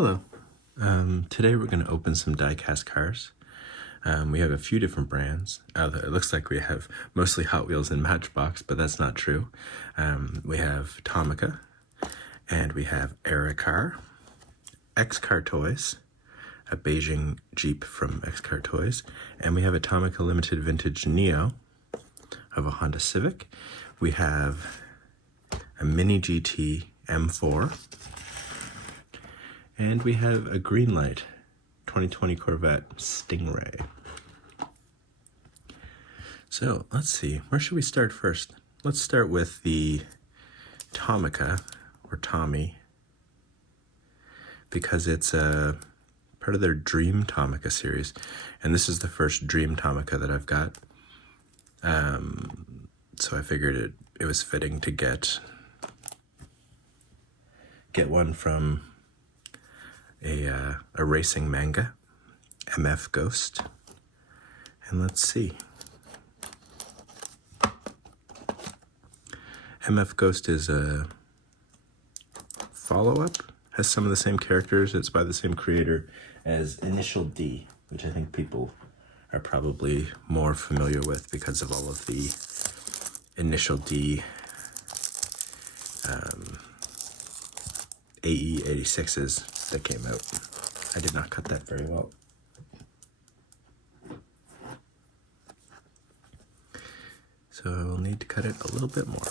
Hello. Today we're going to open some diecast cars. We have a few different brands. It looks like we have mostly Hotwheels and Matchbox, but that's not true. We have Tomica, and we have Car, XCarToys, a Beijing Jeep from XCarToys, and we have a Tomica Limited Vintage Neo of a Honda Civic. We have a miniGT M4, and we have a Greenlight 2020 Corvette Stingray. So let's see, where should we start first? Let's start with the Tomica, or Tommy, because it's a part of their Dream Tomica series, and this is the first Dream Tomica that I've got. So I figured it was fitting to get one from a racing manga, MF Ghost. And let's see. MF Ghost is a follow-up, has some of the same characters. It's by the same creator as Initial D, which I think people are probably more familiar with because of all of the Initial D AE 86s that came out. I did not cut that very well. So I'll need to cut it a little bit more.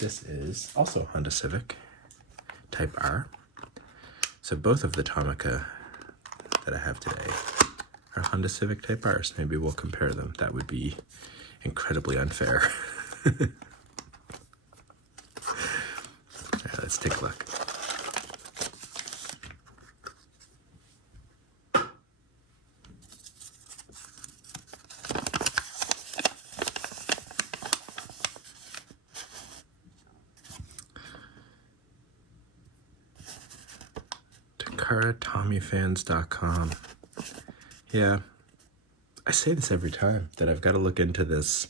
This is also Honda Civic Type R. So both of the Tomica that I have today are Honda Civic Type Rs. Maybe we'll compare them. That would be incredibly unfair. Right, let's take a look. TommyFans.com. Yeah, I say this every time that I've got to look into this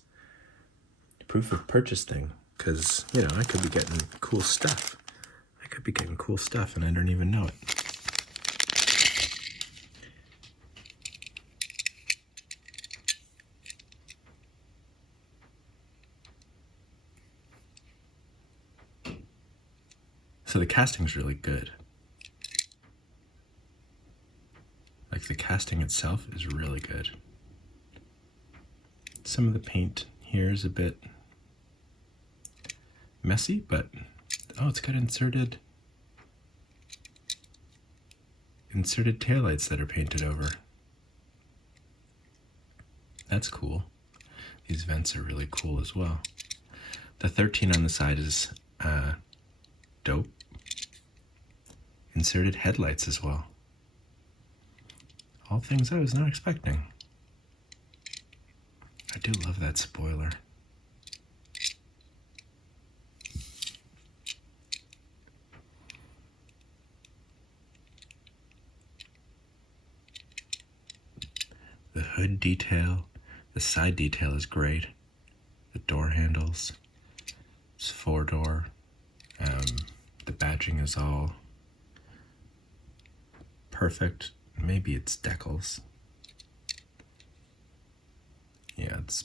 proof of purchase thing, because, you know, I could be getting cool stuff. And I don't even know it. So the casting's really good. Like, the casting itself is really good. Some of the paint here is a bit messy, but oh, it's got inserted taillights that are painted over. That's cool. These vents are really cool as well. The 13 on the side is dope. Inserted headlights as well. All things I was not expecting. I do love that spoiler. The hood detail, the side detail is great. The door handles, it's 4-door. The badging is all perfect. Maybe it's decals. Yeah, it's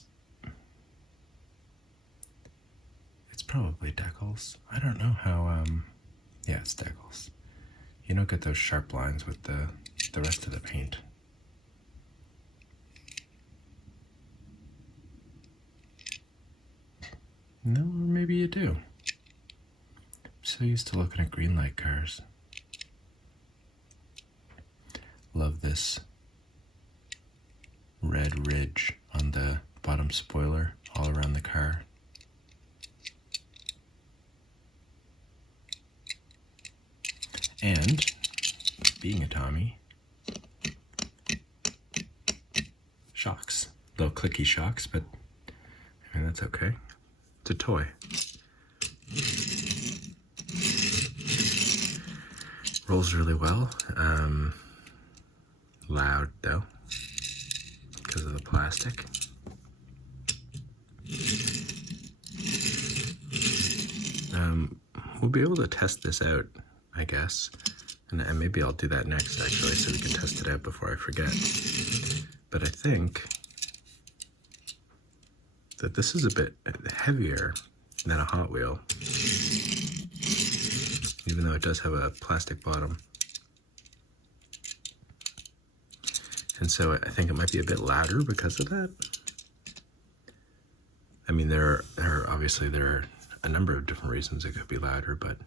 probably decals. I don't know how, yeah, it's decals. You don't get those sharp lines with the rest of the paint. No, or maybe you do. I'm so used to looking at Greenlight cars. Love this red ridge on the bottom spoiler all around the car. And, being a Tommy, shocks. Little clicky shocks, but I mean, that's okay. It's a toy. Rolls really well. Loud though, because of the plastic. we'll be able to test this out, I guess. And maybe I'll do that next, actually, so we can test it out before I forget. But I think that this is a bit heavier than a Hot Wheel, even though it does have a plastic bottom. And so I think it might be a bit louder because of that. I mean, there are a number of different reasons it could be louder, but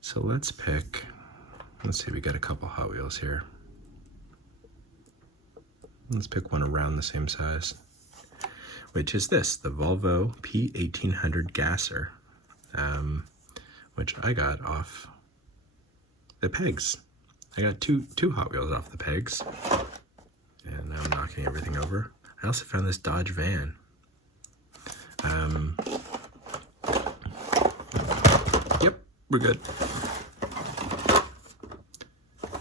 so let's see, we got a couple Hot Wheels here. Let's pick one around the same size, which is this, the Volvo P1800 Gasser, which I got off the pegs. I got two Hot Wheels off the pegs, and now I'm knocking everything over. I also found this Dodge van. Yep, we're good.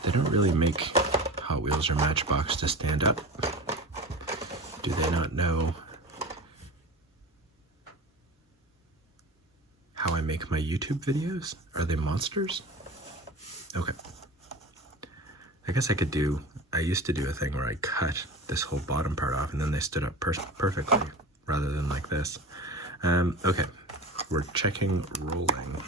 They don't really make Hot Wheels or Matchbox to stand up. Do they not know how I make my YouTube videos? Are they monsters? Okay. I guess I used to do a thing where I cut this whole bottom part off and then they stood up perfectly rather than like this. Okay, we're checking rolling.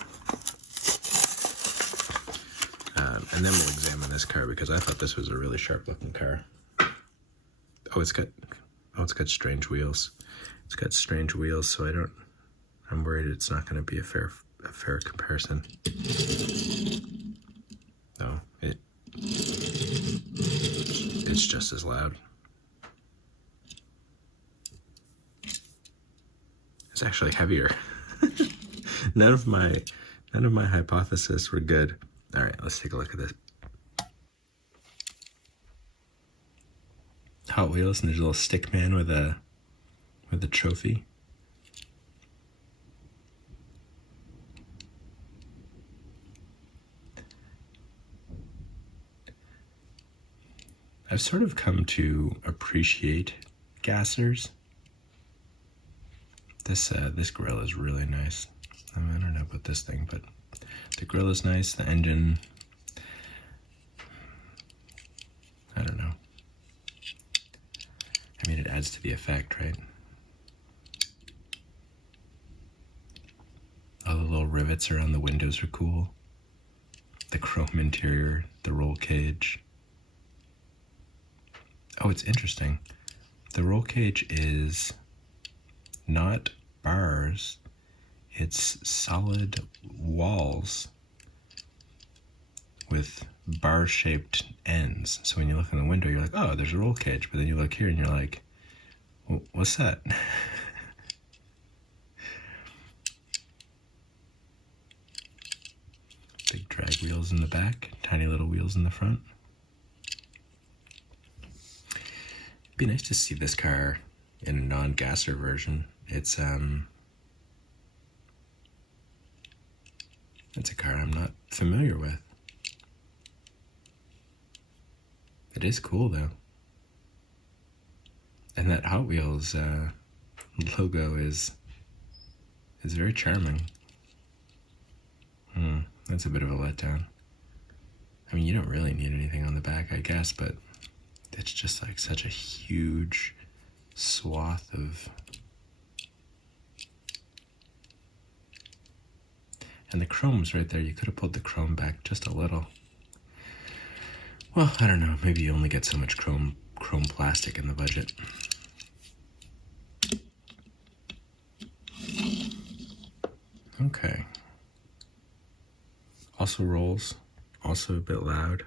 And then we'll examine this car because I thought this was a really sharp looking car. Oh, it's got strange wheels. It's got strange wheels, so I'm worried it's not going to be a fair comparison. No, it's just as loud. It's actually heavier. None of my hypotheses were good. All right, let's take a look at this. Hot Wheels, and there's a little stick man with a trophy. I've sort of come to appreciate gassers. This grill is really nice. I don't know about this thing, but the grill is nice. The engine, I don't know. I mean, it adds to the effect, right? All the little rivets around the windows are cool. The chrome interior, the roll cage. Oh, it's interesting. The roll cage is not bars, it's solid walls with bar-shaped ends. So when you look in the window, you're like, oh, there's a roll cage. But then you look here and you're like, well, what's that? Big drag wheels in the back, tiny little wheels in the front. It'd be nice to see this car in a non-gasser version. It's a car I'm not familiar with. It is cool though. And that Hot Wheels logo is very charming. That's a bit of a letdown. I mean, you don't really need anything on the back, I guess, but it's just like such a huge swath of... And the chrome's right there. You could have pulled the chrome back just a little. Well, I don't know. Maybe you only get so much chrome plastic in the budget. Okay. Also rolls. Also a bit loud.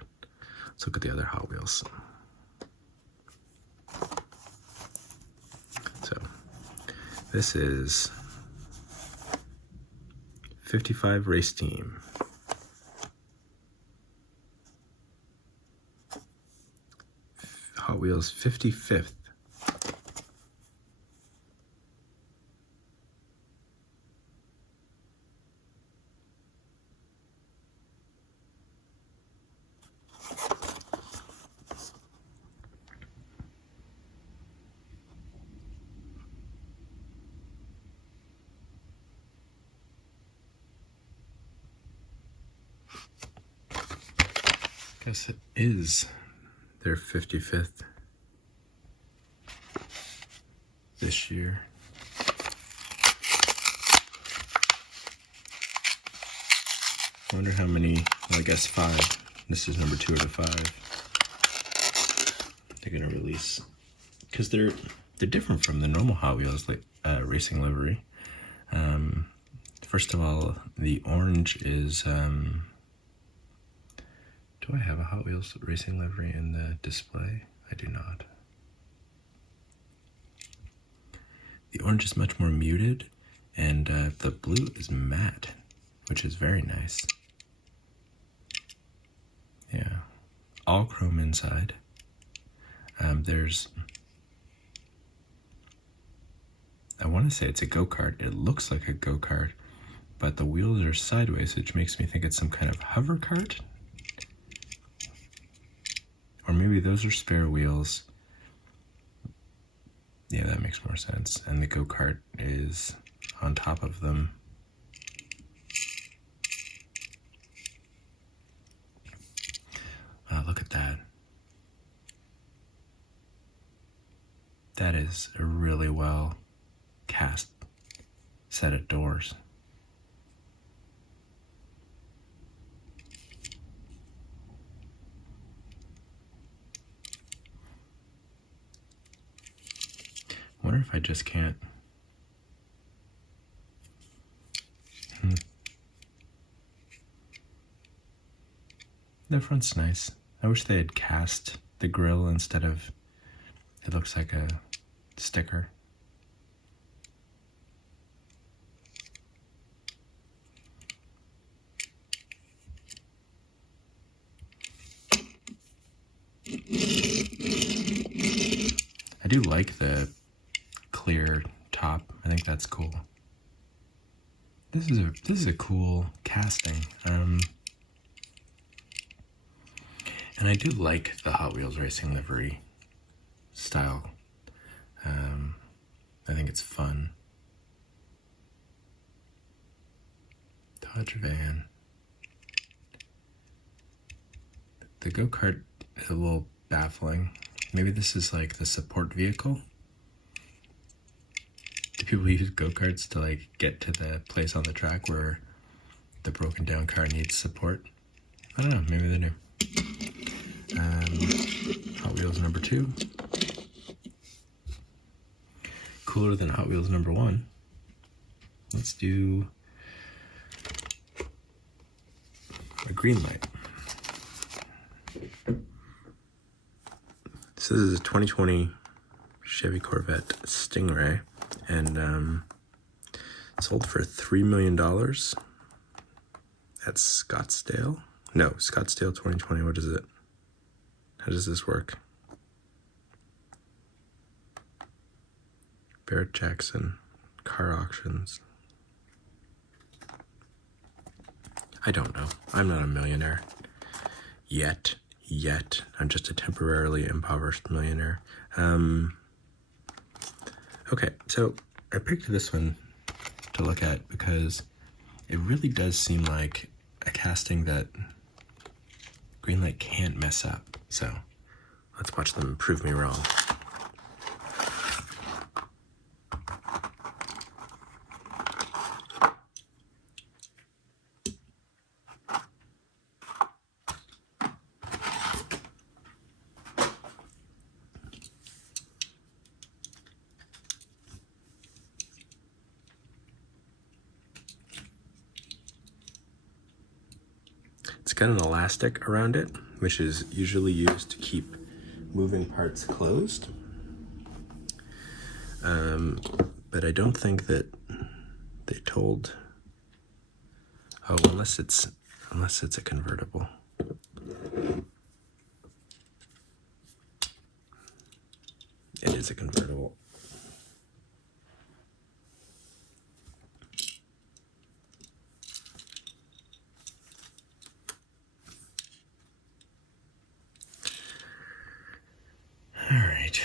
Let's look at the other Hot Wheels. So, this is 55 Race Team. Hot Wheels 55th. Guess it is their 55th this year. I wonder how many, well, I guess 5. This is number 2 out of 5. They're gonna release, because they're different from the normal Hot Wheels like racing livery. First of all, the orange is, do I have a Hot Wheels racing livery in the display? I do not. The orange is much more muted, and the blue is matte, which is very nice. Yeah, all chrome inside. There's, I want to say it's a go-kart. It looks like a go-kart, but the wheels are sideways, which makes me think it's some kind of hover kart. Or maybe those are spare wheels. Yeah, that makes more sense. And the go-kart is on top of them. Wow, look at that. That is a really well cast set of doors. I wonder if I just can't. The front's nice. I wish they had cast the grille instead of, it looks like a sticker. I do like the clear top. I think that's cool. This is a cool casting. And I do like the Hot Wheels racing livery style. I think it's fun. Dodge van. The go-kart is a little baffling. Maybe this is like the support vehicle. Do people use go-karts to like get to the place on the track where the broken down car needs support? I don't know, maybe they do. Hot Wheels number 2. Cooler than Hot Wheels number 1. Let's do a Greenlight. So this is a 2020 Chevy Corvette Stingray, and sold for $3 million at Scottsdale. No, Scottsdale 2020, what is it? How does this work? Barrett Jackson, car auctions. I don't know. I'm not a millionaire. Yet. I'm just a temporarily impoverished millionaire. Okay, so I picked this one to look at because it really does seem like a casting that Greenlight can't mess up. So let's watch them prove me wrong. It's got an elastic around it, which is usually used to keep moving parts closed. But I don't think that they told. Oh, unless it's a convertible. It is a convertible. All right.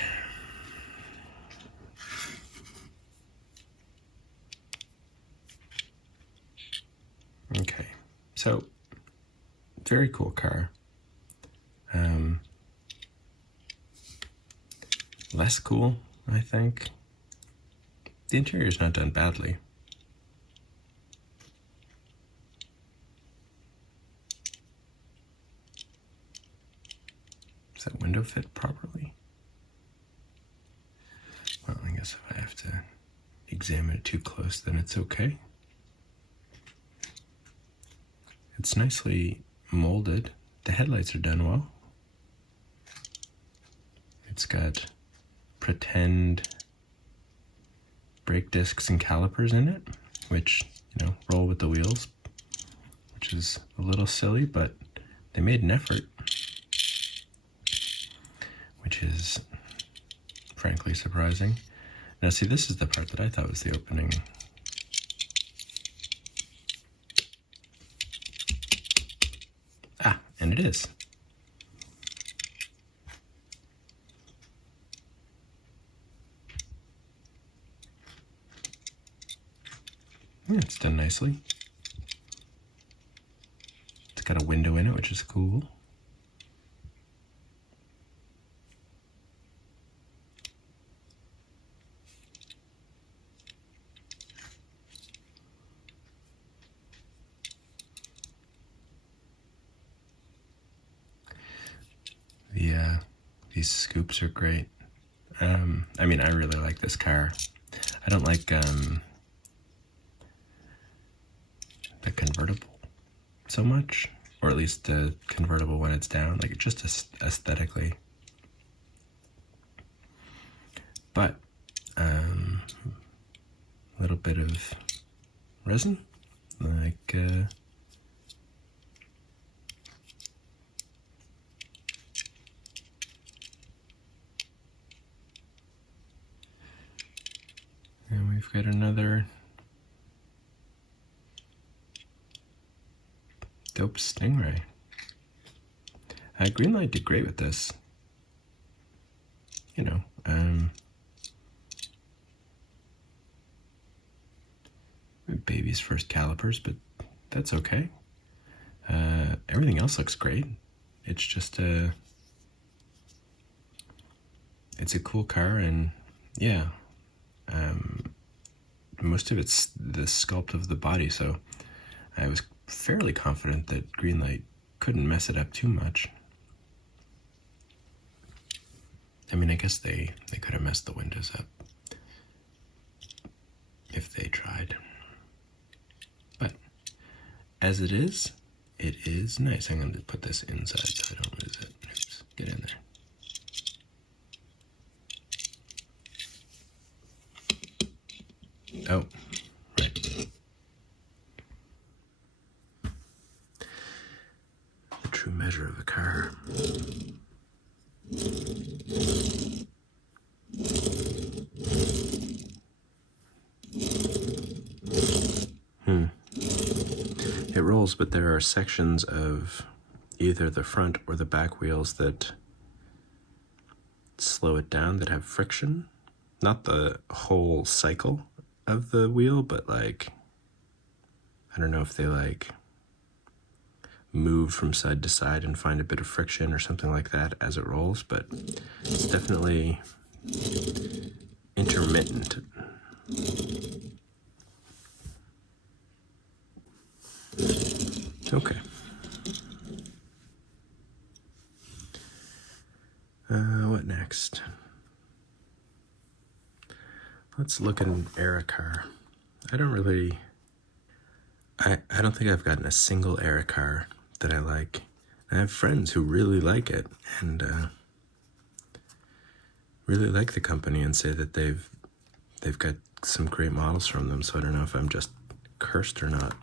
Okay, so very cool car. less cool, I think. The interior's not done badly. Does that window fit properly? Well, I guess if I have to examine it too close, then it's okay. It's nicely molded. The headlights are done well. It's got pretend brake discs and calipers in it, which, you know, roll with the wheels, which is a little silly, but they made an effort, which is frankly surprising. Now see, this is the part that I thought was the opening. Ah, and it is. Yeah, it's done nicely. It's got a window in it, which is cool. These scoops are great. I mean, I really like this car. I don't like the convertible so much, or at least the convertible when it's down, like just aesthetically. But a little bit of resin, like and we've got another dope Stingray. Greenlight did great with this. You know, baby's first calipers, but that's okay. Everything else looks great. It's just it's a cool car, and yeah, most of it's the sculpt of the body, so I was fairly confident that Greenlight couldn't mess it up too much. I mean, I guess they could have messed the windows up if they tried. But as it is nice. I'm going to put this inside so I don't lose it. Oops, get in there. Oh, right. The true measure of a car. It rolls, but there are sections of either the front or the back wheels that slow it down, that have friction. Not the whole cycle of the wheel, but like, I don't know if they like move from side to side and find a bit of friction or something like that as it rolls, but it's definitely intermittent. Okay. What next? Let's look at an era car. I don't think I've gotten a single era car that I like. I have friends who really like it and really like the company and say that they've got some great models from them, so I don't know if I'm just cursed or not.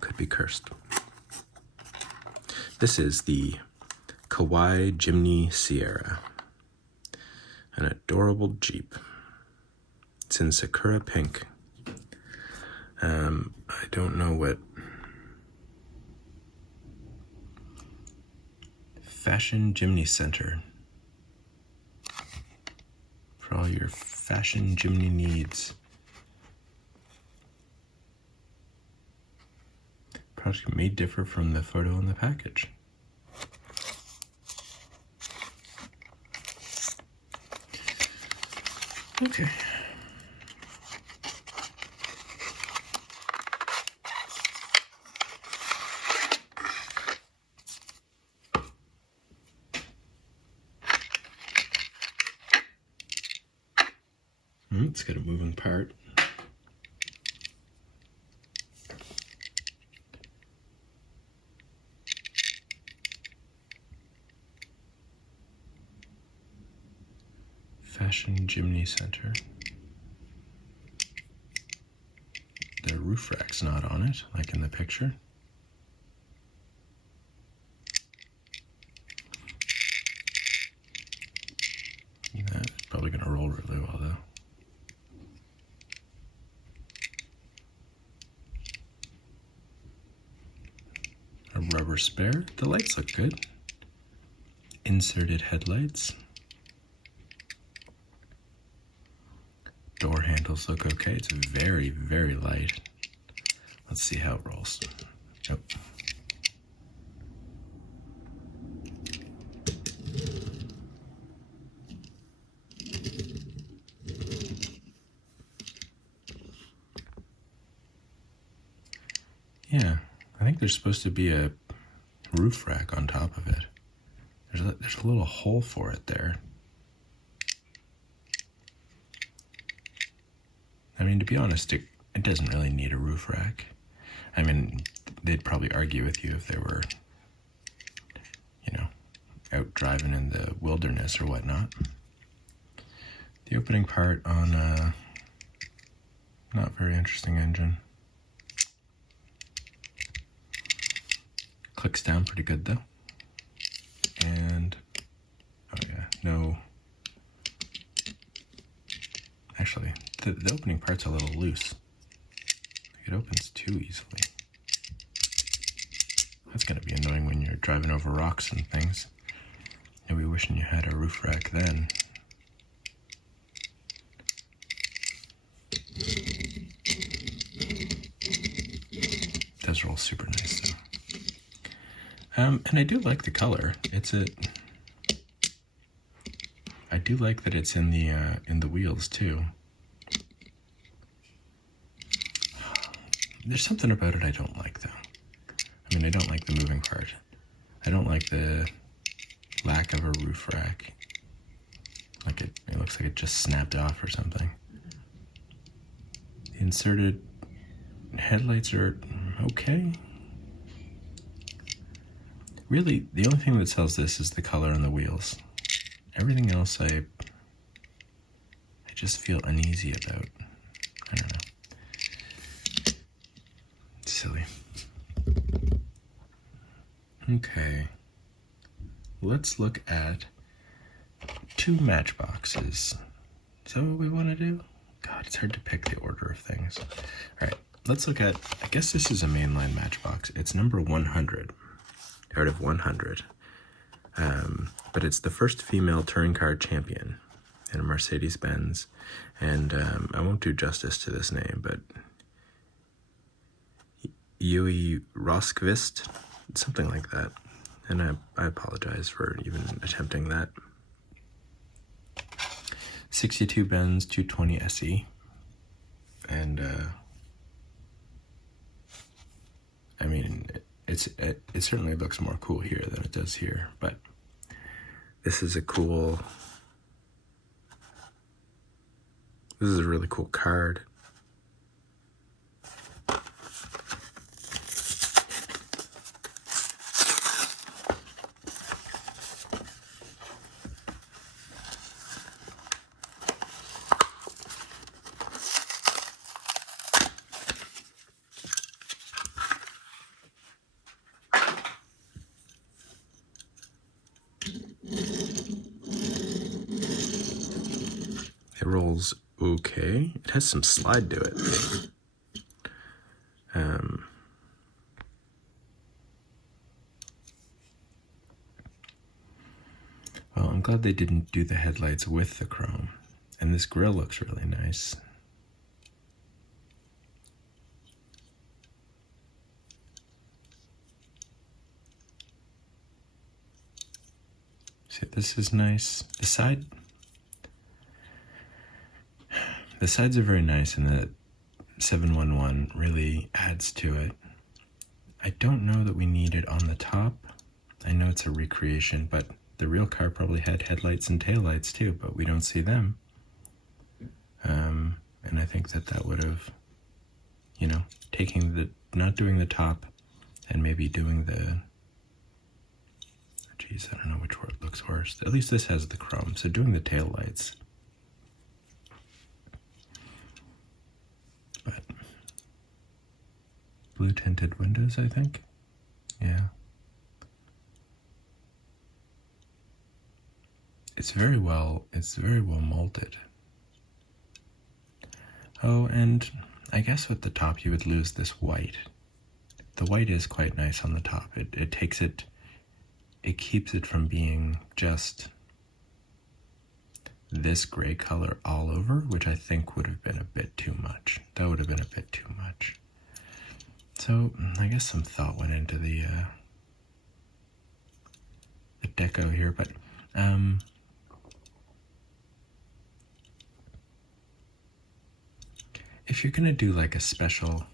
Could be cursed. This is the Kawaii Jimny Sierra, an adorable Jeep. It's in Sakura Pink. I don't know what Fashion Jimny Center for all your fashion Jimny needs. Product may differ from the photo in the package. Okay. It's got a moving part. Fashion Jimny Center. The roof rack's not on it, like in the picture. That's probably going to roll really well, though. A rubber spare. The lights look good. Inserted headlights. Door handles look okay. It's very, very light. Let's see how it rolls. Nope. Yeah, I think there's supposed to be a roof rack on top of it. There's a little hole for it there. I mean, to be honest, it doesn't really need a roof rack. I mean, they'd probably argue with you if they were, you know, out driving in the wilderness or whatnot. The opening part on a not very interesting engine. Clicks down pretty good though. And, oh yeah, no. Actually, the opening part's a little loose. It opens too easily. That's gonna be annoying when you're driving over rocks and things. Maybe wishing you had a roof rack then. It does roll super nice though. And I do like the color. I do like that it's in the wheels too. There's something about it I don't like though. I mean, I don't like the moving part. I don't like the lack of a roof rack. Like it looks like it just snapped off or something. The inserted headlights are okay. Really, the only thing that sells this is the color and the wheels. Everything else I just feel uneasy about. I don't know. It's silly. Okay. Let's look at 2 Matchboxes. Is that what we want to do? God, it's hard to pick the order of things. All right, let's look at, I guess this is a mainline Matchbox. It's number 100 out of 100. But it's the first female touring car champion in a Mercedes-Benz. And I won't do justice to this name, but Rosqvist, something like that. And I apologize for even attempting that. 62 Benz 220 SE. And I mean, it certainly looks more cool here than it does here, but this is a really cool card. It rolls okay. It has some slide to it. Well, I'm glad they didn't do the headlights with the chrome. And this grille looks really nice. See, this is nice. The side, The sides are very nice, and the 711 really adds to it. I don't know that we need it on the top. I know it's a recreation, but the real car probably had headlights and taillights too, but we don't see them. And I think that would have, you know, not doing the top and maybe doing the, geez, I don't know which word looks worse. At least this has the chrome, so doing the taillights. But blue tinted windows, I think. Yeah. It's very well molded. Oh, and I guess with the top you would lose this white. The white is quite nice on the top. It keeps it from being just this gray color all over, which I think would have been a bit too much. That would have been a bit too much. So I guess some thought went into the deco here, but if you're gonna do like a special,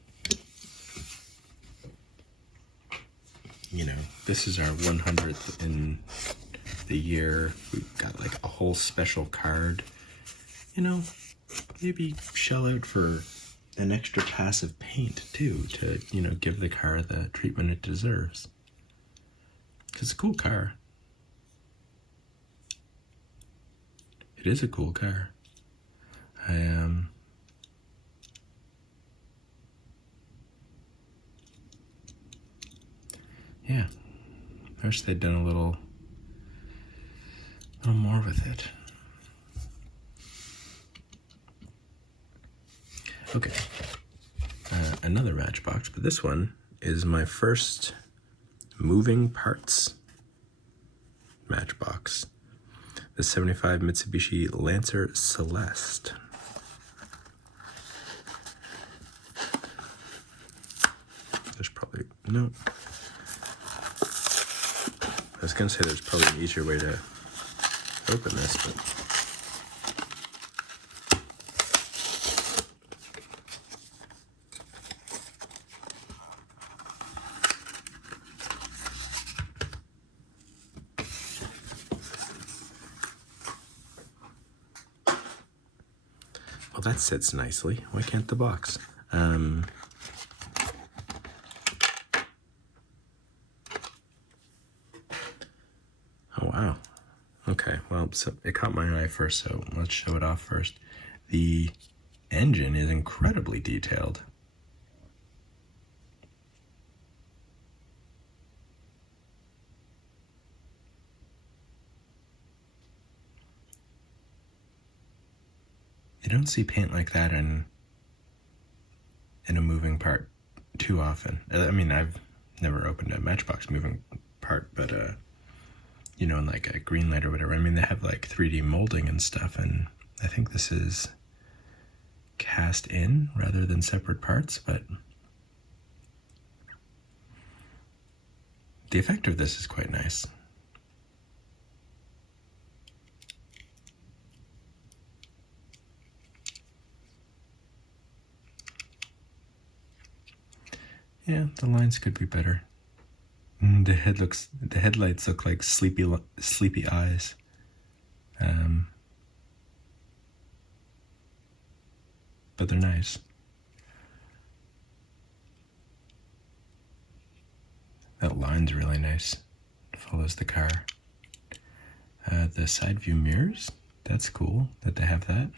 you know, this is our 100th in the year, we've got like a whole special card, you know, maybe shell out for an extra pass of paint too, to, you know, give the car the treatment it deserves. It's a cool car. It is a cool car. Yeah, I wish they'd done a little more with it. Okay, another Matchbox, but this one is my first moving parts Matchbox. The 75 Mitsubishi Lancer Celeste. There's probably, no. I was gonna say there's probably an easier way to open this, but well, that sits nicely. Why can't the box? Oh, wow. Okay, well, so it caught my eye first, so let's show it off first. The engine is incredibly detailed. You don't see paint like that in a moving part too often. I mean, I've never opened a Matchbox moving part, but you know, in like a Greenlight or whatever. I mean, they have like 3D molding and stuff, and I think this is cast in rather than separate parts, but the effect of this is quite nice. Yeah, the lines could be better. The headlights look like sleepy eyes. But they're nice. That line's really nice. It follows the car. The side view mirrors, that's cool that they have that.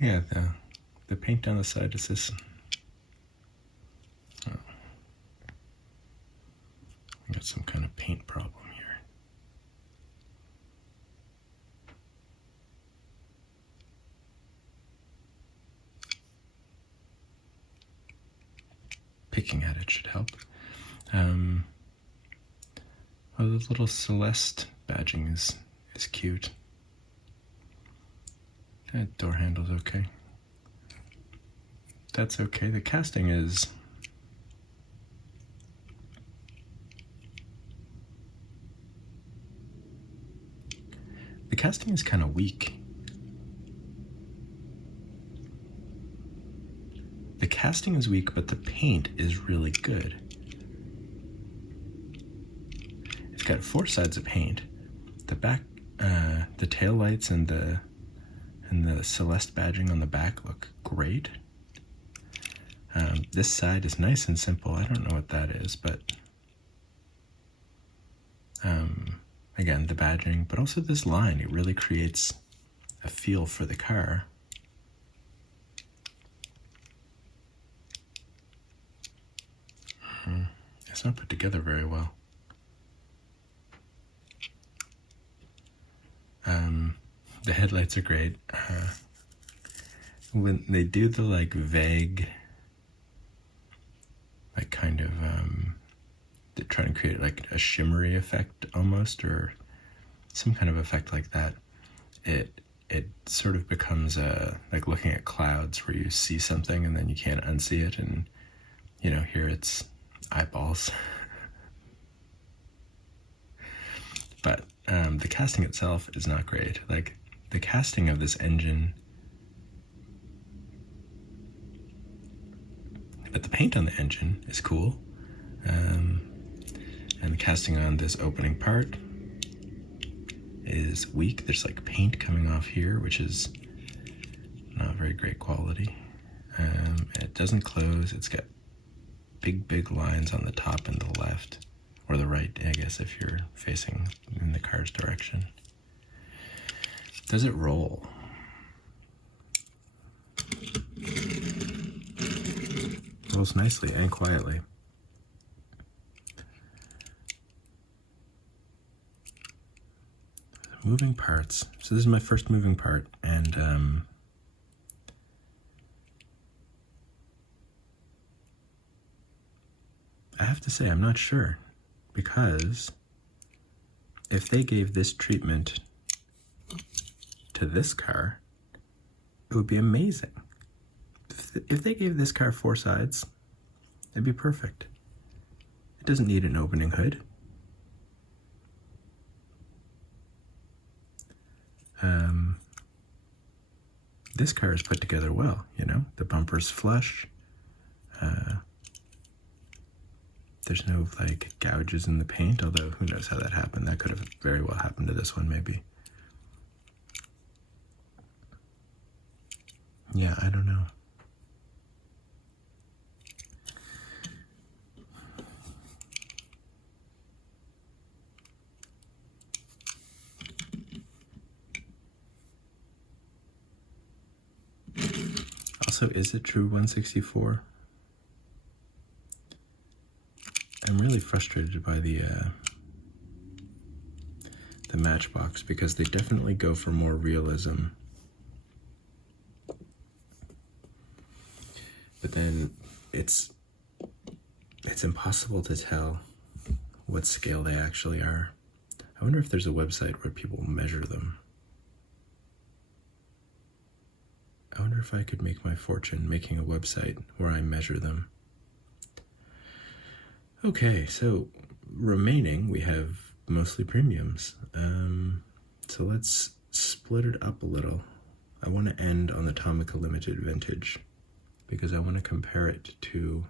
Yeah, the paint on the side is this. Oh. I got some kind of paint problem here. Picking at it should help. Oh, the little Celeste badging is cute. That door handle's okay. That's okay. The casting is casting is kind of weak. The casting is weak, but the paint is really good. It's got 4 sides of paint. The back, the tail lights and the Celeste badging on the back look great. This side is nice and simple. I don't know what that is, but again, the badging, but also this line, it really creates a feel for the car. It's not put together very well. The headlights are great. When they do the like vague, like kind of, they're trying to create like a shimmery effect almost, or some kind of effect like that. It sort of becomes like looking at clouds where you see something and then you can't unsee it, and you know, here it's eyeballs. But the casting itself is not great. Like the casting of this engine, but the paint on the engine is cool. And the casting on this opening part is weak. There's like paint coming off here, which is not very great quality. And it doesn't close. It's got big lines on the top and the left, or the right, I guess, if you're facing in the car's direction. Does it roll? Rolls nicely and quietly. Moving parts. So this is my first moving part, and I have to say I'm not sure, because if they gave this treatment to this car, it would be amazing. If they gave this car 4 sides, it'd be perfect. It doesn't need an opening hood. This car is put together well, you know? The bumper's flush. There's no like gouges in the paint, although who knows how that happened. That could have very well happened to this one, maybe. Yeah, I don't know. Also, is it true 164? I'm really frustrated by the Matchbox, because they definitely go for more realism. But then it's impossible to tell what scale they actually are. I wonder if there's a website where people measure them. I wonder if I could make my fortune making a website where I measure them. Okay, so remaining, we have mostly premiums. So let's split it up a little. I want to end on the Tomica Limited Vintage, because I want to compare it to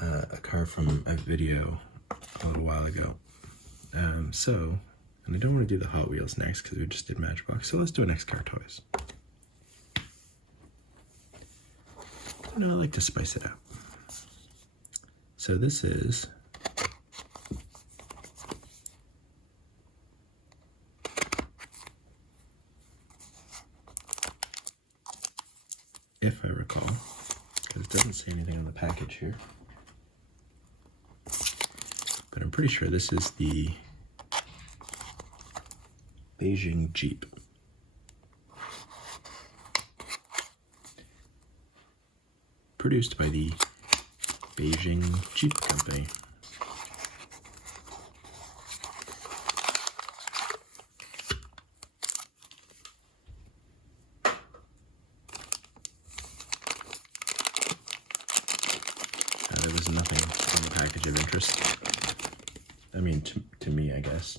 a car from a video a little while ago. And I don't want to do the Hot Wheels next because we just did Matchbox, so let's do an XCarToys. No, I like to spice it up. So this is if I recall, because it doesn't say anything on the package here, but I'm pretty sure this is the Beijing Jeep. Produced by the Beijing Jeep Company. There was nothing on the package of interest. I mean, to me, I guess.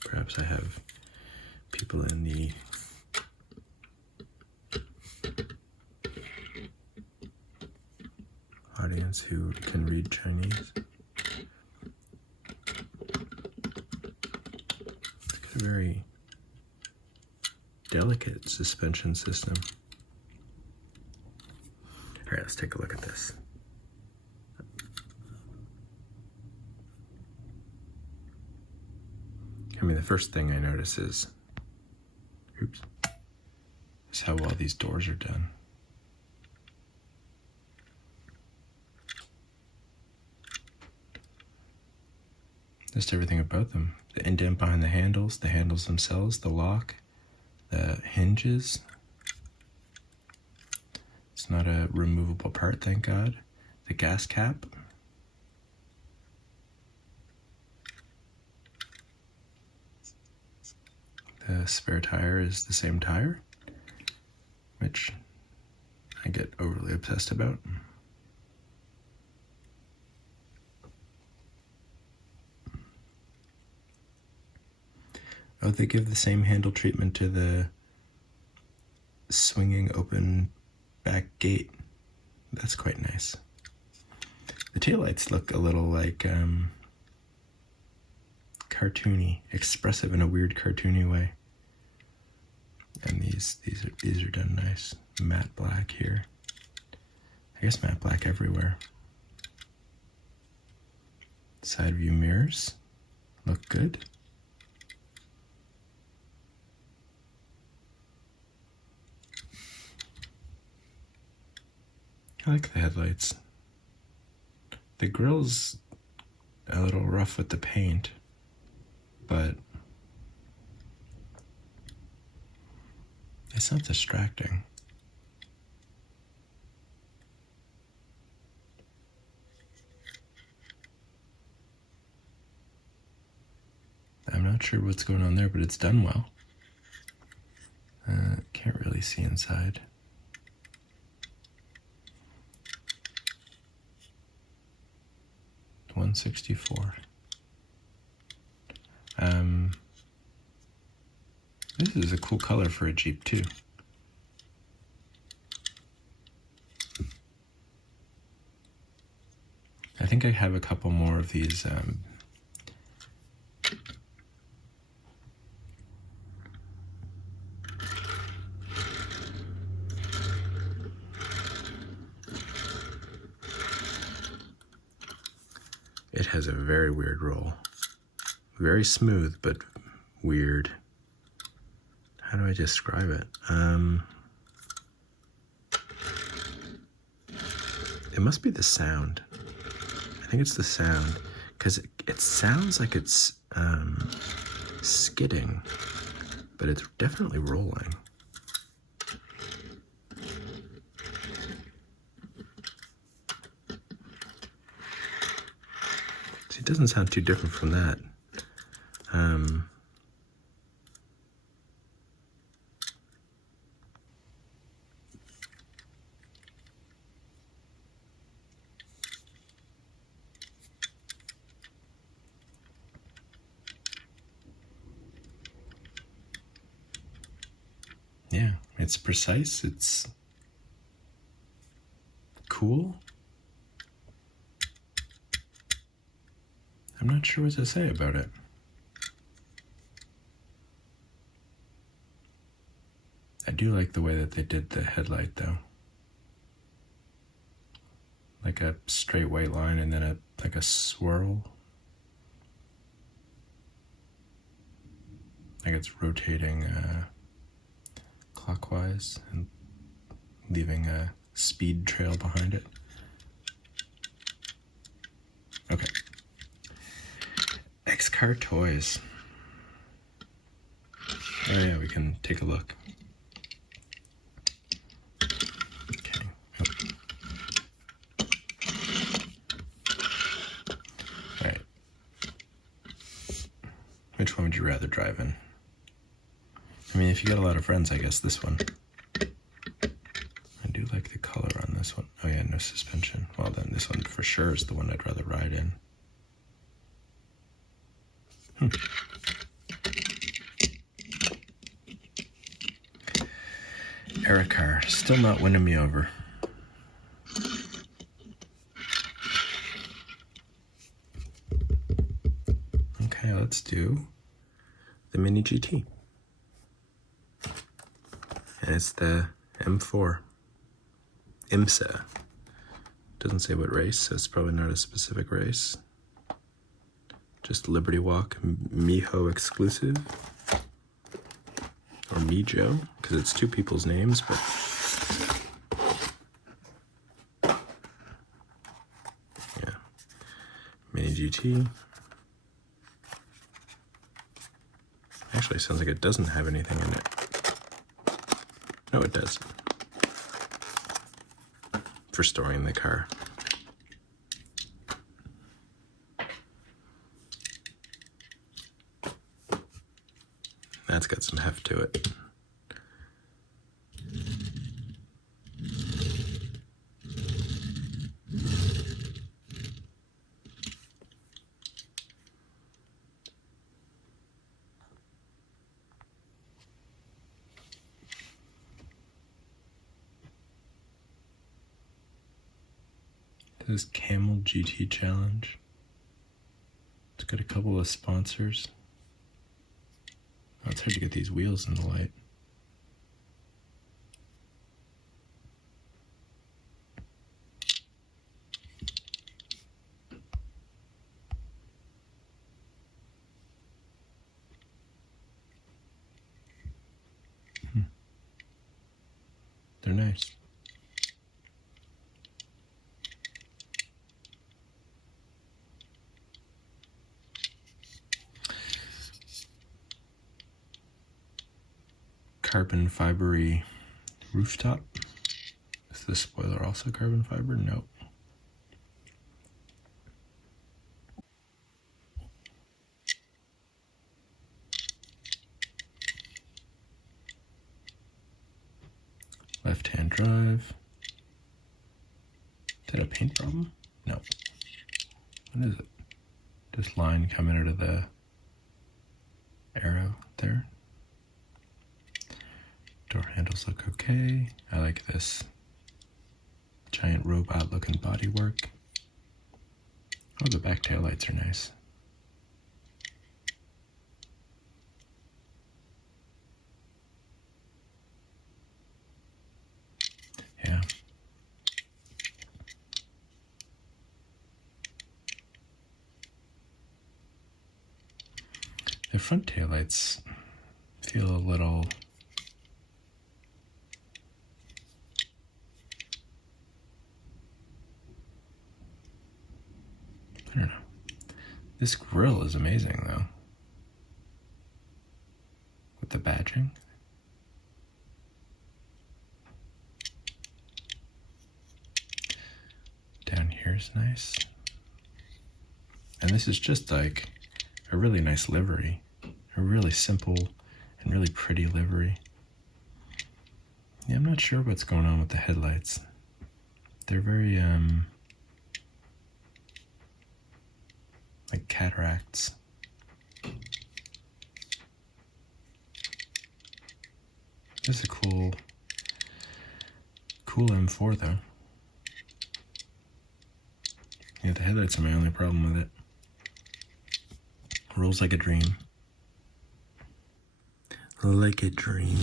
Perhaps I have people in the audience who can read Chinese. It's got a very delicate suspension system. All right, let's take a look at this. I mean, the first thing I notice is, is how well these doors are done. Just everything about them. The indent behind the handles themselves, the lock, the hinges. It's not a removable part, thank God. The gas cap. The spare tire is the same tire, which I get overly obsessed about. Oh, they give the same handle treatment to the swinging open back gate. That's quite nice. The taillights look a little like cartoony, expressive in a weird cartoony way. And these are done nice. Matte black here. I guess matte black everywhere. Side view mirrors look good. I like the headlights. The grill's a little rough with the paint, but it's not distracting. I'm not sure what's going on there, but it's done well. Can't really see inside. $164. This is a cool color for a Jeep too. I think I have a couple more of these It has a very weird roll. Very smooth, but weird. How do I describe it? It must be the sound. I think it's the sound, because it sounds like it's skidding, but it's definitely rolling. See, it doesn't sound too different from that. Yeah, it's precise, it's cool. I'm not sure what to say about it. I do like the way that they did the headlight though. Like a straight white line and then like a swirl. Like it's rotating clockwise and leaving a speed trail behind it. Okay. XCarToys. Oh yeah, we can take a look. Okay. Oh. Alright. Which one would you rather drive in? I mean, if you got a lot of friends, I guess this one. I do like the color on this one. Oh yeah, no suspension. Well then, this one for sure is the one I'd rather ride in. Car, still not winning me over. Okay, let's do the miniGT. And it's the M4 IMSA. Doesn't say what race, so it's probably not a specific race. Just Liberty Walk Miho exclusive. Or Mijo, because it's two people's names, but yeah. miniGT. Actually, sounds like it doesn't have anything in it. No, it does. For storing the car. That's got some heft to it. This Camel GT Challenge. It's got a couple of sponsors. Oh, it's hard to get these wheels in the light. They're nice. Carbon fibery rooftop. Is the spoiler also carbon fiber? Nope. Left-hand drive. Is that a paint problem? No. What is it? Just line coming out of the arrow there. Door handles look okay. I like this giant robot looking bodywork. Oh, the back tail lights are nice. Yeah. The front tail lights feel a little I don't know. This grille is amazing though. With the badging. Down here's nice. And this is just like a really nice livery. A really simple and really pretty livery. Yeah, I'm not sure what's going on with the headlights. They're very like cataracts. This is a cool M4 though. Yeah, the headlights are my only problem with it. Rolls like a dream. Like a dream.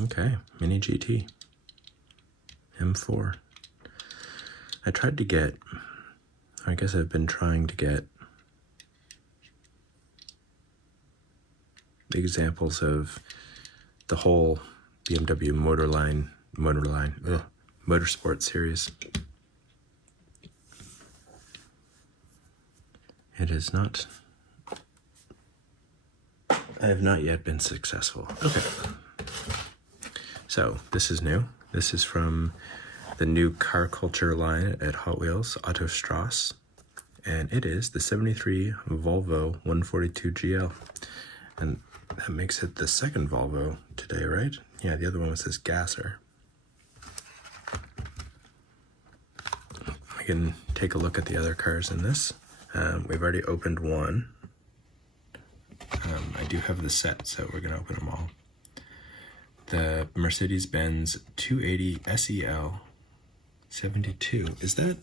Okay, miniGT M4. I tried to get, I guess I've been trying to get examples of the whole BMW motorsport series. It is not, I have not yet been successful. Okay. So this is new. This is from the new car culture line at Hotwheels, AutoStrasse, and it is the 73 Volvo 142 GL. And That makes it the second Volvo today, right? Yeah, the other one was this gasser. We can take a look at the other cars in this. We've already opened one. I do have the set, so we're gonna open them all. The Mercedes-Benz 280 SEL 72. Is that?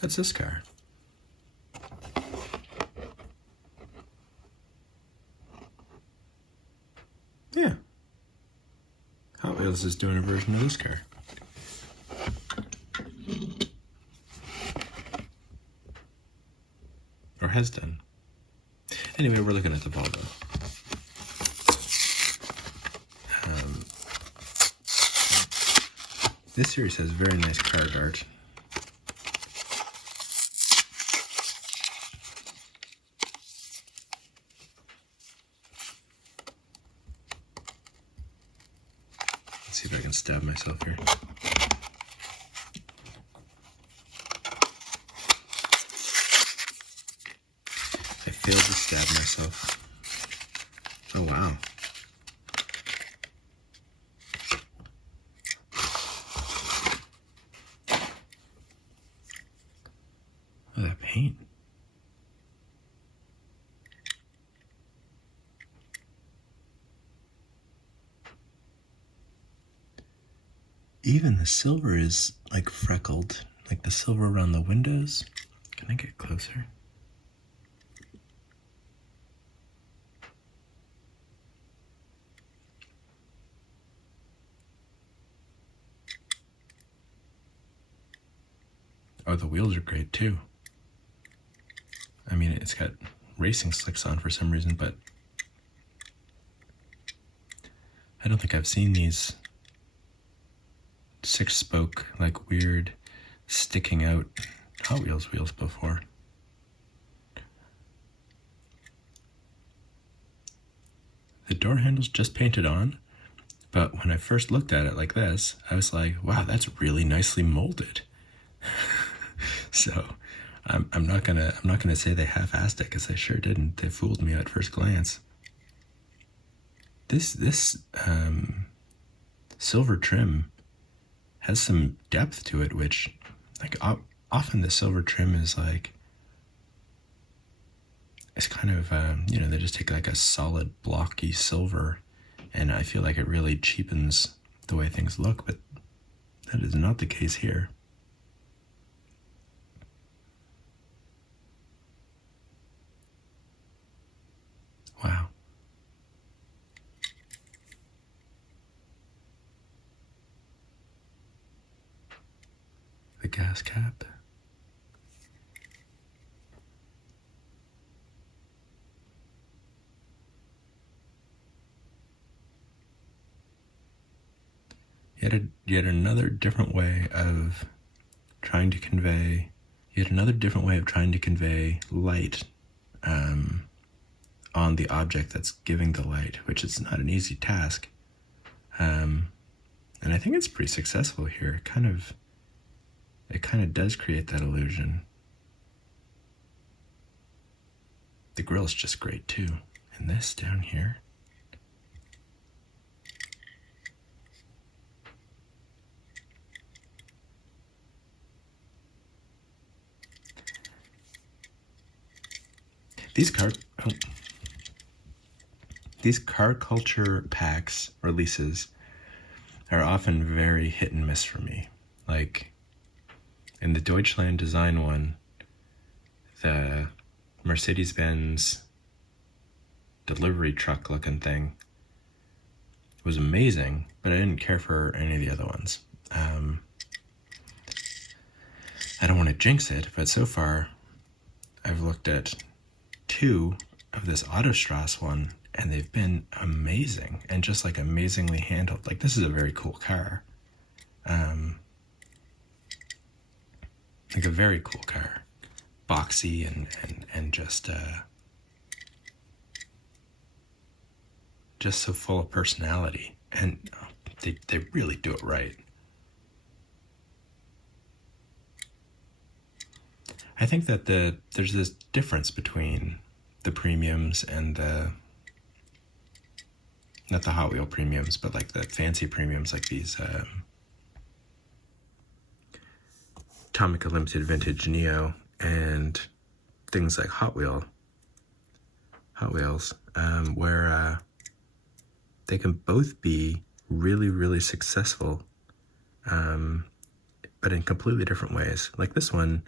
That's this car. Yeah. Hot Wheels is doing a version of this car. Or has done. Anyway, we're looking at the Volvo. This series has very nice card art. Let's see if I can stab myself here. I failed to stab myself. Oh wow. Oh, that paint. Even the silver is like freckled, like the silver around the windows. Can I get closer? Oh, the wheels are great too. I mean, it's got racing slicks on for some reason, but I don't think I've seen these 6-spoke, like weird, sticking out Hot Wheels wheels before. The door handle's just painted on, but when I first looked at it like this, I was like, wow, that's really nicely molded. So I'm not gonna say they half-assed it, because they sure didn't. They fooled me at first glance. This silver trim has some depth to it, which, like, often the silver trim is like, it's kind of you know, they just take like a solid blocky silver, and I feel like it really cheapens the way things look, but that is not the case here. Wow. The gas cap. Yet another different way of trying to convey, light on the object that's giving the light, which is not an easy task. And I think it's pretty successful here. It kind of does create that illusion. The grill's just great too. And this down here. These car culture packs releases are often very hit and miss for me. Like in the Deutschland design one, the Mercedes-Benz delivery truck looking thing was amazing, but I didn't care for any of the other ones. I don't want to jinx it, but so far I've looked at 2 of this AutoStrasse one, and they've been amazing, and just like amazingly handled. Like, this is a very cool car. Like a very cool car. Boxy and just so full of personality. And they really do it right. I think that there's this difference between the premiums and not the Hot Wheel premiums, but like the fancy premiums, like these Tomica Limited Vintage Neo and things like Hot Wheels, where they can both be really, really successful, but in completely different ways. Like this one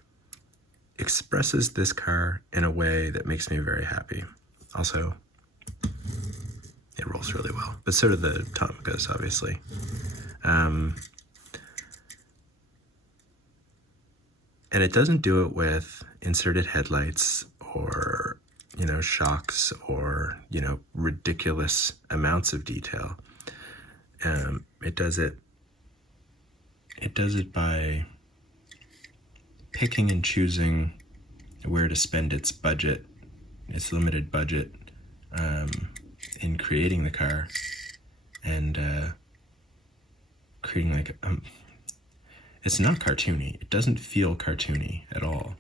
expresses this car in a way that makes me very happy. Also, it rolls really well, but so do the Tomicas, obviously. And it doesn't do it with inserted headlights or, shocks or, ridiculous amounts of detail. It does it by picking and choosing where to spend its budget, its limited budget, in creating the car, and creating like it's not cartoony. It doesn't feel cartoony at all,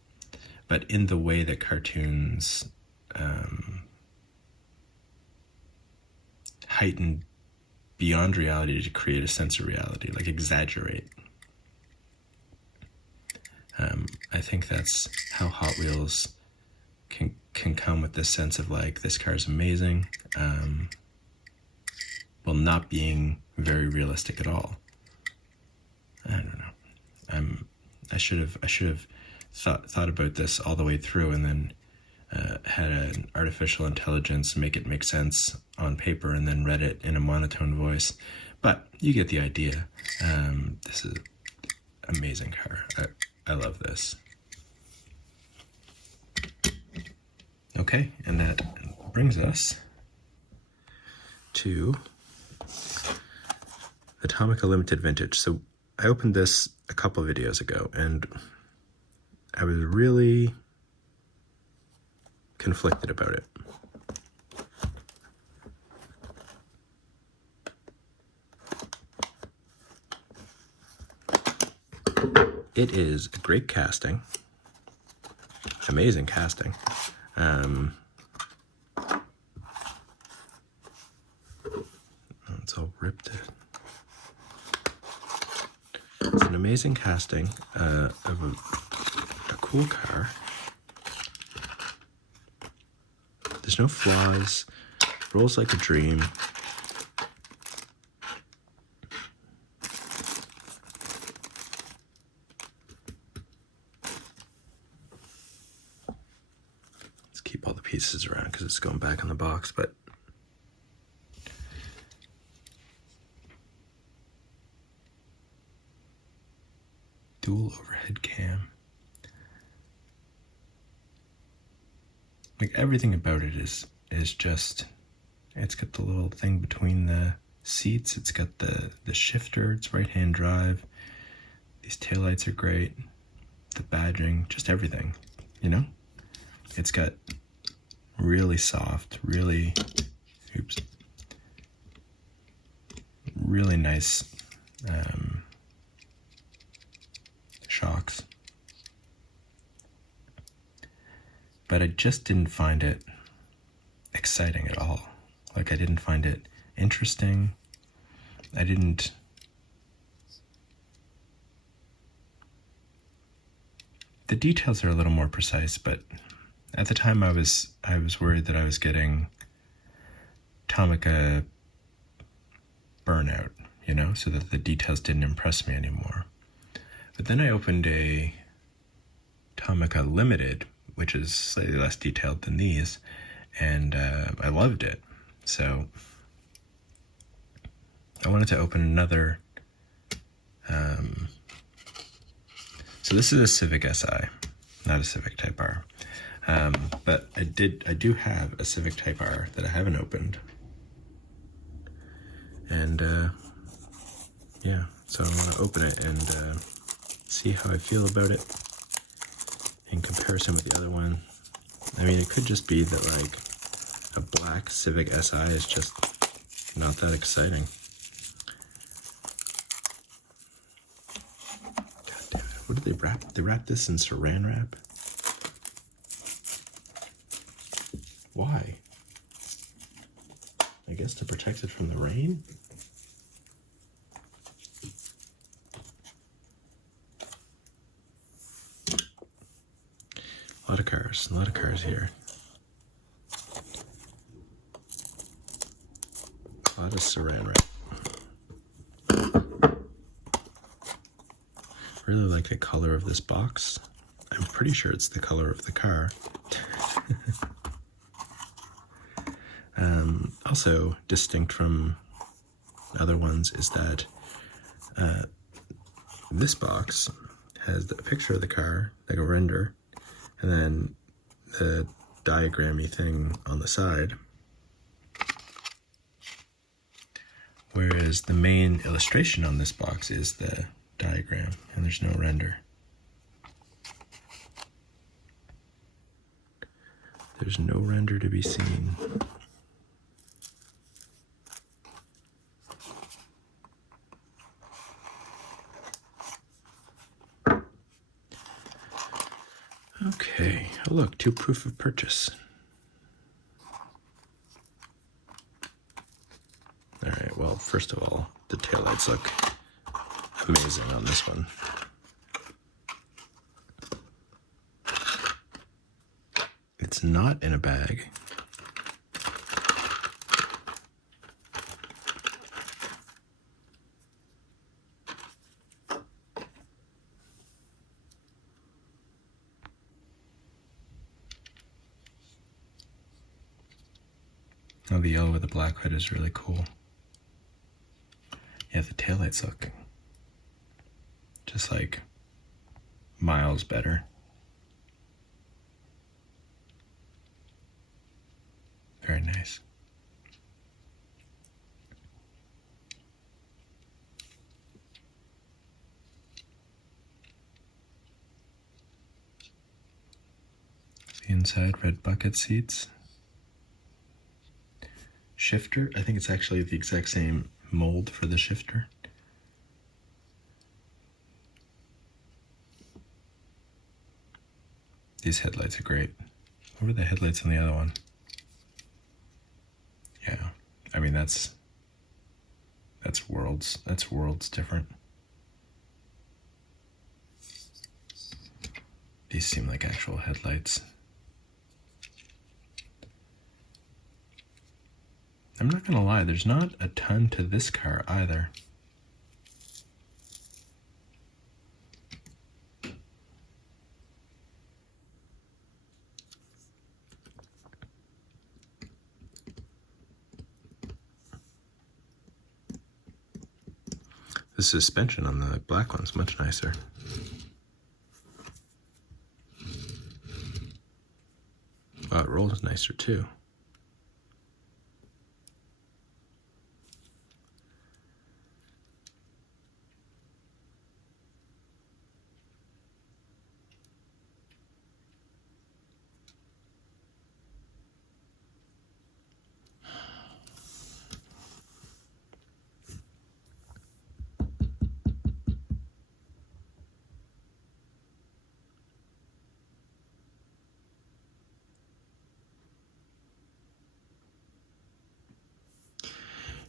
but in the way that cartoons heighten beyond reality to create a sense of reality, like exaggerate. I think that's how Hot Wheels can come with this sense of like, this car is amazing, while not being very realistic at all. I don't know. I should have thought about this all the way through, and then had an artificial intelligence make it make sense on paper, and then read it in a monotone voice. But you get the idea. This is an amazing car. I love this. Okay, and that brings us to the Tomica Limited Vintage. So I opened this a couple videos ago, and I was really conflicted about it. It is a great casting, amazing casting. It's all ripped. It's an amazing casting of a cool car. There's no flaws. Rolls like a dream. Let's keep all the pieces around because it's going back in the box, but dual overhead cam. Like everything about it is just, it's got the little thing between the seats, it's got the shifter, it's right-hand drive, these taillights are great, the badging, just everything, It's got really soft, really nice shocks. But I just didn't find it exciting at all. Like, I didn't find it interesting. The details are a little more precise, but at the time I was worried that I was getting Tomica burnout, so that the details didn't impress me anymore. But then I opened a Tomica Limited, which is slightly less detailed than these, and I loved it. So I wanted to open another. So this is a Civic Si, not a Civic Type R. But I do have a Civic Type R that I haven't opened. And yeah, so I want to open it and see how I feel about it in comparison with the other one. I mean, it could just be that like a black Civic Si is just not that exciting. God damn it, what did they wrap? They wrapped this in saran wrap? Why? I guess to protect it from the rain? A lot of cars here. A lot of saran wrap. Really like the color of this box. I'm pretty sure it's the color of the car. Also distinct from other ones is that this box has a picture of the car, like a render, and then the diagrammy thing on the side. Whereas the main illustration on this box is the diagram, and there's no render. There's no render to be seen. Okay, oh look, 2 proof of purchase. Alright, well, first of all, the taillights look amazing on this one. It's not in a bag. Oh, the yellow with the black hood is really cool. Yeah, the taillights look just like miles better. Very nice. The inside, red bucket seats. Shifter, I think it's actually the exact same mold for the shifter. These headlights are great. What were the headlights on the other one? Yeah, I mean that's worlds different. These seem like actual headlights. I'm not gonna lie, there's not a ton to this car either. The suspension on the black one's much nicer. Wow, it rolls nicer too.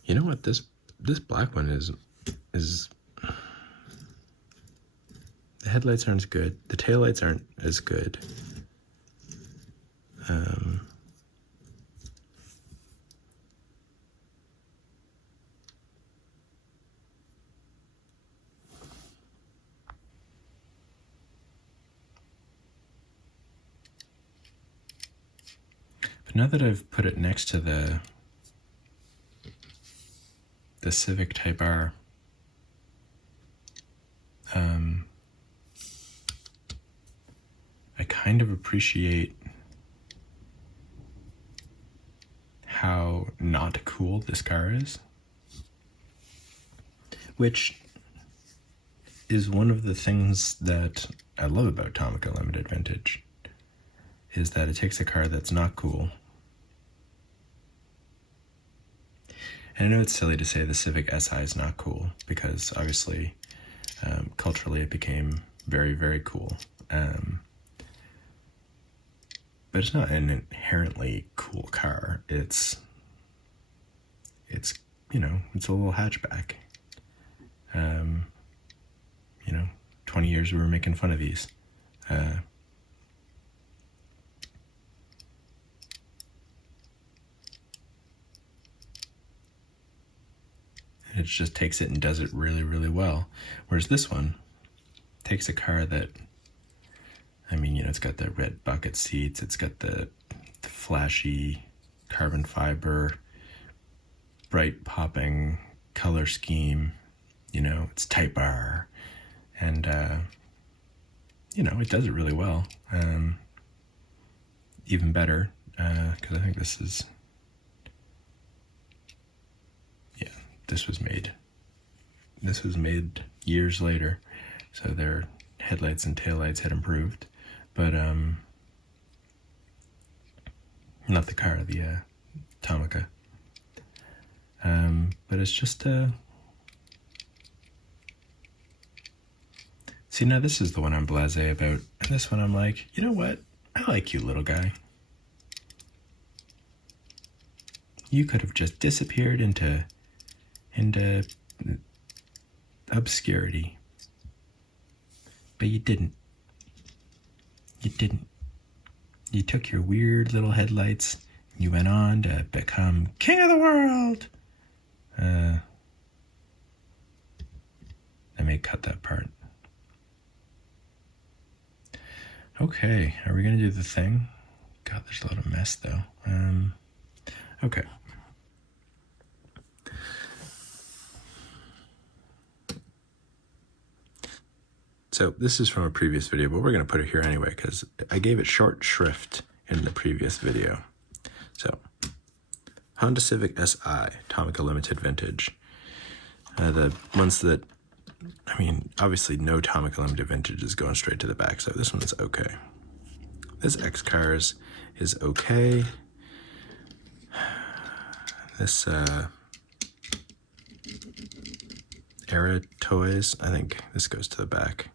You know what, this black one is the headlights aren't as good, the taillights aren't as good. But now that I've put it next to the Civic Type R, I kind of appreciate how not cool this car is, which is one of the things that I love about Tomica Limited Vintage, is that it takes a car that's not cool. And I know it's silly to say the Civic Si is not cool, because obviously culturally it became very, very cool. but it's not an inherently cool car. It's you know, it's a little hatchback. 20 years we were making fun of these. It just takes it and does it really, really well. Whereas this one takes a car that, it's got the red bucket seats, it's got the flashy carbon fiber, bright popping color scheme, it's Type R, and, it does it really well. Even better, because I think this was made years later, so their headlights and taillights had improved, but not the car, the Tomica. But it's just see, now this is the one I'm blasé about, and this one I'm like, you know what? I like you, little guy. You could have just disappeared into obscurity, but you didn't. You took your weird little headlights, you went on to become king of the world. I may cut that part. Okay, are we gonna do the thing? God, there's a lot of mess though. Okay. So this is from a previous video, but we're going to put it here anyway because I gave it short shrift in the previous video. So, Honda Civic SI, Tomica Limited Vintage. The ones that, obviously no Tomica Limited Vintage is going straight to the back, so this one's okay. This XCars is okay. This XCarToys, I think this goes to the back.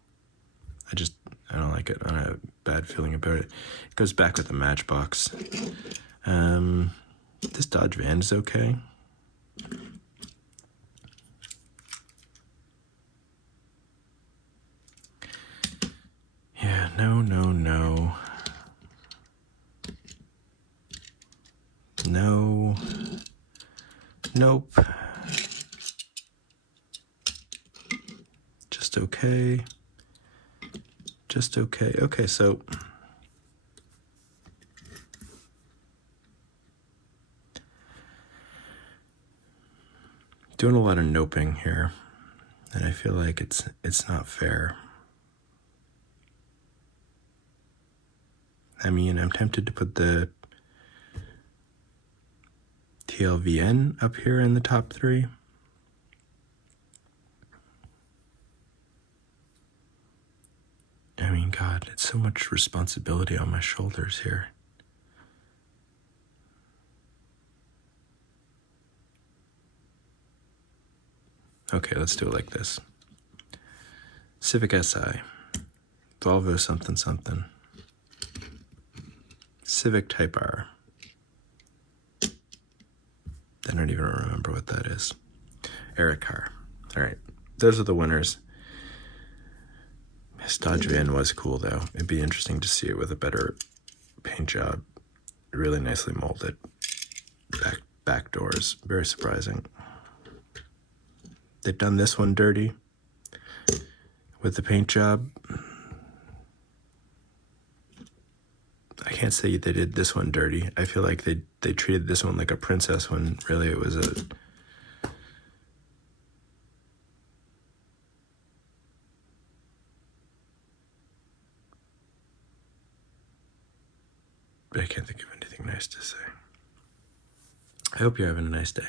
I don't like it. I have a bad feeling about it. It goes back with the Matchbox. This Dodge van is okay. Yeah, no. No. Nope. Just okay. Just okay. Okay, so doing a lot of noping here, and I feel like it's not fair. I'm tempted to put the TLVN up here in the top 3. God, it's so much responsibility on my shoulders here. Okay, let's do it like this. Civic SI, Volvo something. Civic Type R. I don't even remember what that is. Eric car. All right, those are the winners. This Dodge van was cool though. It'd be interesting to see it with a better paint job. Really nicely molded. Back doors. Very surprising. They've done this one dirty with the paint job. I can't say they did this one dirty. I feel like they treated this one like a princess when really it was a... I can't think of anything nice to say. I hope you're having a nice day.